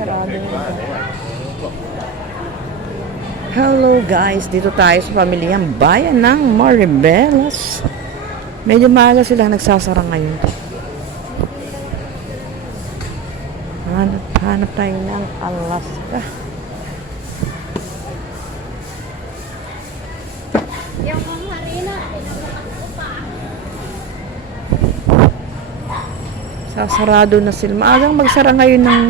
sarado na. Hello guys, dito tayo sa pamilyang bayan ng Maribelas. Medyo maaga sila nagsasara ngayon. Hanap tayo ng Alaska. Yung harina, Sasarado na sila. Maagang magsara ngayon ng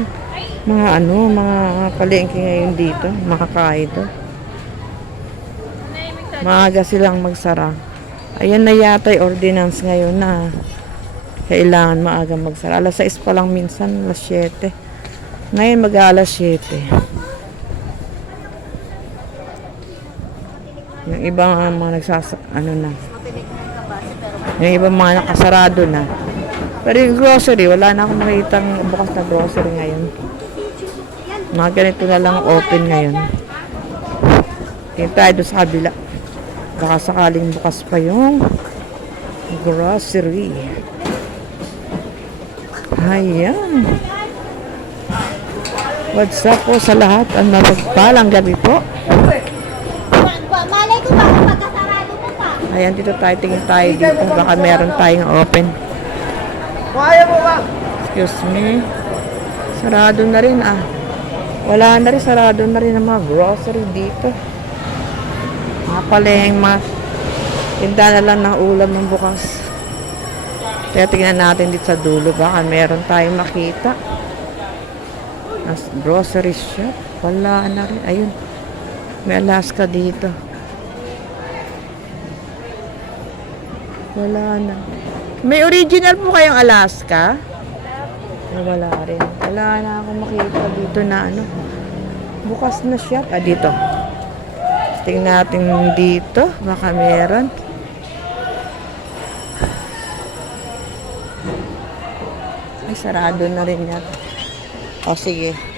mga mga palengke ngayon dito, makakain to. Maaga silang magsara. Ayan na yata yung ordinance ngayon na kailangan maaga magsara. Alas 6 pa lang minsan, alas 7. Ngayon mag-alas 7. Yung ibang mga yung ibang mga nakasarado na. Pero yung grocery, wala na akong makitang bukas na grocery ngayon. Mga ganito na lang open ngayon. Tingin tayo doon sa kabila. Baka sakaling bukas pa yung grocery. Ayan. What's up po sa lahat? Ang mapagpalang gabi po. malay ko baka magkasarado mo pa. Ayan, dito tayo. Tingin tayo dito. Baka meron tayong open. Kaya mo ba? Excuse me. Sarado na rin Wala na rin. Sarado na rin ang mga grocery dito. Mga paleng, mga tinda na lang ng ulam ng bukas. Kaya tingnan natin dito sa dulo. Baka meron tayong makita. Grocery shop. Wala na rin. Ayun. May Alaska dito. Wala na. May original po kayong Alaska? Wala rin. Wala na akong makita dito na bukas na shop. Dito. Tingnan natin dito. Baka meron. Ay, sarado na rin yan. O, sige.